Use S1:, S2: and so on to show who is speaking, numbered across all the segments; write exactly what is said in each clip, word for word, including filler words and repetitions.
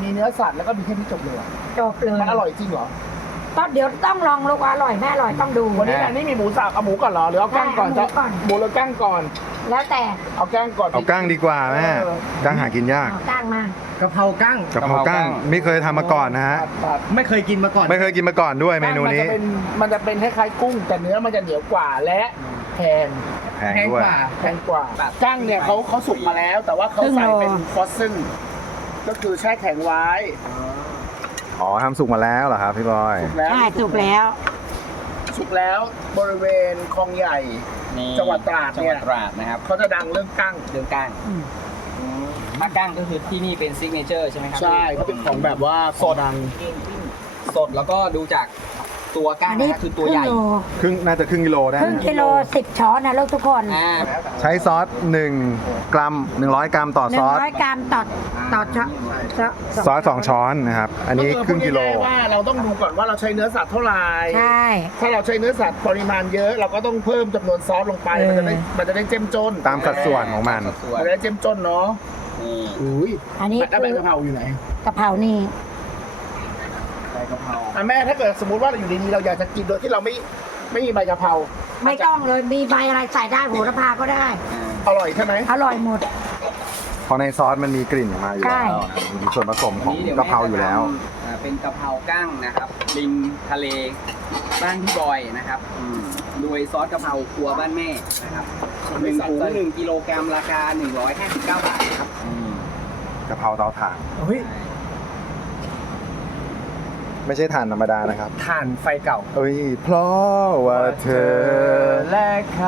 S1: มีเนื้อสัตว์แล้วก็มีแค่นี้จบเลย
S2: จบเลย
S1: มันอร่อยจริงเหรอ
S2: ต้องเดี๋ยวต้องลองลูกว่าอร่อยแม่อร่อยต้องดู
S1: วันนี้แนนนี่มีหมูสับเอาหมูก่อนเหรอหรือเอาก้างก่อน
S2: หมูก่อน
S1: หมูแล้วก้างก่อน
S2: แล้วแต่
S1: เอาก้างก่อน
S3: เอาก้างดีกว่าแม่ก้างหากินยาก
S2: เอาตั้งมาก
S4: ะเพรากั้ง
S3: กะเพราก้างไม่เคยทำมาก่อนนะฮะ
S1: ตัด
S4: ไม่เคยกินมาก่อน
S3: ไม่เคยกินมาก่อนด้วย
S1: ๆ
S3: เมนูนี้
S1: มันจะเป็นมันจะเป็นคล้ายๆกุ้งแต่เนื้อมันจะเหนียวกว่าและแพง
S3: แพงด้วย
S1: แพงกว่าก้างเนี่ยเขาเขาสุกมาแล้ว แต่ว่าเขาใส่เป็นฟอสซิลก็คือแช่แข็งไว้
S3: อ๋อทำสุกมาแล้วเหรอครับพี่บอย
S1: สุกแล้ว
S2: ใช่สุกแล้ว
S1: สุกแล้วบริเวณคลองใหญ่
S5: นี่
S1: จังหวัดตราด
S5: จังห
S1: เนี่
S5: วั
S1: ย
S5: ดตราดนะครับ
S1: เขาจะดังเรื่องกั้ง
S5: เรื่องก้างถ้าก้างก็คือที่นี่เป็นซิกเนเจอร์ใช่ไหมครั
S1: ใช่เขาเป็นของแบบว่าสดดัง
S5: สดแล้วก็ดูจากตัวก้าง
S2: อันนี้
S5: นะคือตัวใหญ่
S2: ครึ่งโล
S3: ครึ่งน่าจะครึ่งกิโลได้
S2: ครึ่ง
S3: นะ
S2: กิโลสิบช้อนนะลูกทุกคน
S5: อ่า
S3: ใช้ซอสหนึ่งกรัมหนึ่งร้อยกรัมต่อ
S2: หนึ่
S3: ซ
S2: ง
S3: อส
S2: ร้อยกรัมต่อต่อช้อน
S3: ซอสสองช้อนนะครับ อันนี้ครึ่งกิโล
S1: ก็อพูดง่ายๆว่าเราต้องดูก่อนว่าเราใช้เนื้อสัตว์เท่าไหร่
S2: ใช่
S1: ถ้าเราใช้เนื้อสัตว์ปริมาณเยอะ เราก็ต้องเพิ่มจำนวนซอสลงไป
S2: เออ
S1: มันจะได้มันจะได้เจ้มจน
S3: ตามสัดส่วนของมัน
S5: สัดส่วน
S1: มันจะได้เจ้มจนเนาะ
S5: นี่
S1: อุ้ย
S2: อันนี้
S1: แล้ว
S2: คื
S1: ใบ
S2: อก
S1: ะเพราอยู่ไหน
S2: กะเพรานี่
S5: ใบกะเพรา
S1: อ่ะแม่ถ้าเกิดสมมติว่าอยู่ดีๆเราอยากจะกินโดยที่เราไม่ไม่มีใบกะเพรา
S2: ไม่ต้องเลยมีใบอะไรใส่ได้โหระพาก็ได้
S1: อร่อยใช่ไหม
S2: อร่อยหมด
S3: เพราะในซอสมันมีกลิ่นออกมาอยู่
S2: ใช่
S3: แล้วมีส่วนผสมของ
S5: วันนี้ดี๋ยว
S3: กะเพราอยู่แล้ว
S5: ม่จะทำอ่าเป็นกะเพราก้างนะครับริมทะเลบ้านพี่บอยนะครับอืมโดยซอสกะเพราครัวบ้านแม่นะครับหนึ่งถุงหนึ่งกิโลกรัมราคาหนึ่งร้อยห้าสิบเก้าบาทครับอืม
S3: กะเพราเตาถ่าน
S4: เฮ้ย
S3: ไม่ใช่ถ่านธรรมดานะครับ
S4: ถ่านไฟเก่า
S3: เอ้ยเพราะว่าเธอ
S4: และเขา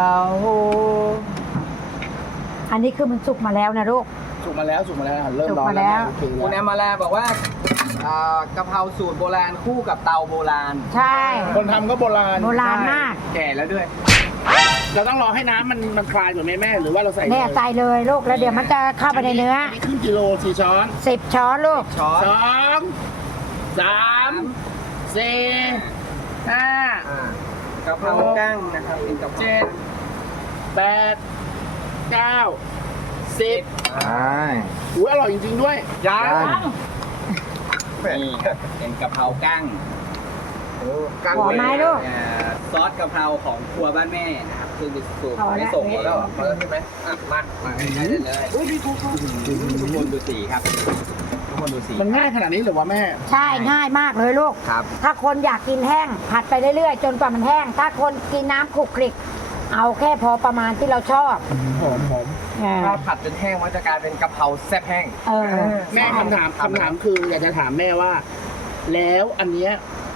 S2: อันนี้คือมันสุกมาแล้วนะลูก
S1: สุกมาแล้วสุกมาแล้วเริ่ม
S2: สุก
S1: ร้อน
S2: มาแล้ว
S1: โอเค
S5: คุณแอ
S1: แล้ว
S5: มมาลาบอกว่าอ่ากะเพราสูตรโบราณคู่กับเตาโบราณ
S2: ใช่
S1: คนทำก็โบราณ
S2: โบราณมาก
S5: แก่แล้วด้วย
S1: เราต้องรอให้น้ำมันมันคลายก่อนไหมแม่หรือว่าเราใส่
S2: เนี่ยใส่เลยลูกแล้วเดี๋ยวมันจะเข้าไปในเนื้อ
S1: นี่ครึ่งกิโลสี่ช้อน
S2: สิบช้อนลูก
S5: ช้อน
S1: สองสามสี่ห้า
S5: อ่ากะเพรากั้งนะครับเป็นกะเพรา
S1: เจ็ดแปดเก้าสิบ
S3: ใช่
S1: อุ้ยอร่อยจริงๆด้วย
S3: ยัง
S5: นี่ครับเป็นกะเพรากั้ง
S1: กั้ง
S2: หอมไหมลูก
S5: อ่าซอสกะเพราของครัวบ้านแม่นะครับคือเป็นสูตร
S2: พอแล้ว
S5: ไม่ส่งหมดแล้วเหรอเปิดใช่ไหมอ่ะมามาได้เลยเลยทุกคนดูสีครับทุกคนดูสี
S1: มันง่ายขนาดนี้เหรือวะแม่
S2: ใช่ง่ายมากเลยลูก
S5: ครับ
S2: ถ้าคนอยากกินแห้งผัดไปเรื่อยๆ จนกว่ามันแห้ง ถ้าคนกินน้ำคลุกคลิก เอาแค่พอประมาณที่เราชอบ
S1: หอมหอม
S2: เออ
S4: ถ้าผัดจนแห้งมันจะกลายเป็นกะเพราแซ่บแห้ง
S2: เออ
S1: แม่คำถามคำถามคืออยากจะถามแม่ว่า แล้วอันเนี้ย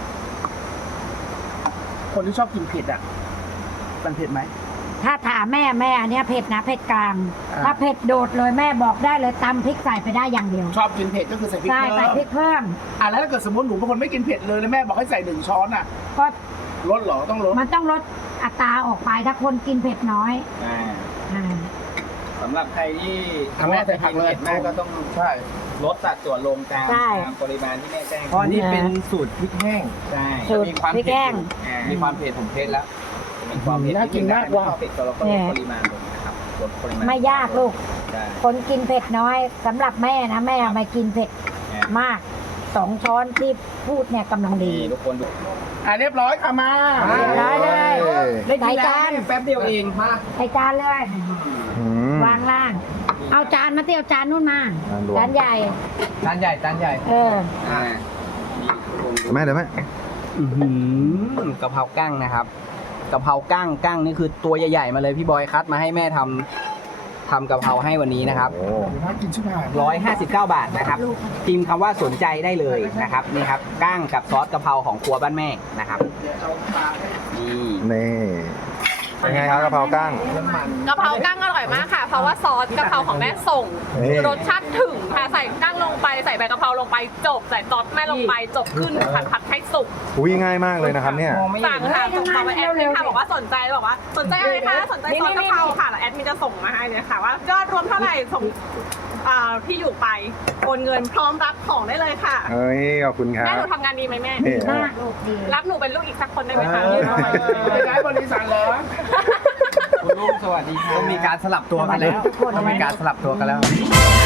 S1: คนที่ชอบกินเผ็ดอ่ะมันเผ็ดไหม
S2: ถ้าถามแม่แม่อันเนี้ยเผ็ดนะเผ็ดกลาง
S1: อ่า
S2: ถ้าเผ็ดโดดเลยแม่บอกได้เลยตำพริกใส่ไปได้อย่างเดียว
S1: ชอบกินเผ็ดก็คือใส่พริก
S2: ใช่ใส่
S1: เพิ่ม
S2: พริกเพิ่ม
S1: อ่ะแล้วถ้าเกิดสมมติหนูเป็นคนไม่กินเผ็ดเลยแล้วแม่บอกให้ใส่หนึ่งช้อนอ่ะ
S2: ก็
S1: ลดเหรอต้องลด
S2: มันต้องลดอัตราออกไปถ้าคนกินเผ็ดน้อย
S5: อ่า
S2: อ่า
S5: สำหรับใครที่
S1: ทำแม่ใส่ผักเลย
S5: แม่ก็ต้อง
S1: ใช่
S5: ลดสัดส่วนลงตาม
S2: ใช่
S5: ตามปริมาณที่แม่แจ้ง
S4: เพราะอันนี้เป็นสูตรพริกแห้ง
S5: ใช่
S2: สูตร
S5: มีความ
S2: พริกแห้ง
S5: อ่ามีความเผ็ดผมเผ็ดแล้วมีความเผ็ด
S1: น่ากินมากว่ะ
S5: เผ็ดเราก็ลดปริมาณลงนะครับลดปริมาณ
S2: ไม่ยากลูก
S5: ใช่
S2: คนกินเผ็ดน้อยสำหรับแม่นะแม่ไม่กินเผ็ดมากสองช้อนที่พูดเนี่ยกำลังดี
S5: นี่ทุกคนดู
S1: อ่ะเรียบร้อยค่ะมา
S2: เรียบร้อยเลย
S5: ได้กิน
S2: ใส่
S5: แล้ว
S2: จาน
S5: แป๊บเดียวเองมา
S2: ใส่จานเลย
S3: อืม
S2: วางล่าง เอาจานมาเตียวจานนู่นมา
S3: จานรวม
S2: จานใหญ่
S4: จานใหญ่จานใหญ่
S2: เออ
S5: อ่านี่ทุกคนดู
S3: แม่เดี๋ยวแม่
S5: อื้อหือกะเพรากั้งนะครับกะเพรากั้งกั้งนี่คือตัวใหญ่ๆมาเลยพี่บอยคัดมาให้แม่ทำทำกะเพราให้วันนี้นะครับ
S3: โอ้
S1: น่ากินชิบหาย
S5: ร้อยห้าสิบเก้าบาทนะครับพิมพ์คำว่าสนใจได้เลยนะครับนี่ครับกั้งกับซอสกะเพราของครัวบ้านแม่นะครับนี่
S3: นี่เป็นไงครับกะเพรากั้ง
S6: กะเพรากั้งอร่อยมากค่ะ เพราะว่าซอสกะเพราของแม่ส่ง
S3: นี่
S6: คือรสชาติถึงค่ะ ใส่กั้งลงไป ใส่ใบกะเพราลงไปจบ ใส่ซอสแม่ลงไปจบขึ้นผัดผัดให้สุก
S3: อุ้ยง่ายมากเลยนะครับเนี่ย
S5: มองไม่
S6: สั่ง
S5: เห็น
S6: ค่ะส่งมาแอดมินค่ะ
S2: เร็วๆ
S6: บอกว่าสนใจบอกว่าสนใจอะไรคะ สนใจซอสกะเพราค่ะแล้วแอดมินจะส่งมาให้เลยค่ะว่ายอดรวมเท่าไหร่ส่งอ่าที่อยู่ไปโอนเงินพร้อมรับของได้เลยค่ะ
S3: เอ้ยขอบคุณครั
S6: แม่
S3: บ
S6: หนูทำงานดีไหมแม่
S3: นี่
S2: มากลูกดี
S6: รับหนูเป็นลูกอีกสักคนได้ไหมคะ
S4: เออ
S6: ยืนเอาไว้
S1: ไปย้ายบริษัทเหรอ
S5: คุณลุงสวัสดีครับ
S4: ต้องมีการสลับตัวกันแล้ว
S2: ทุกคน
S4: ต้องมีการสลับตัวกันแล้ว
S2: เ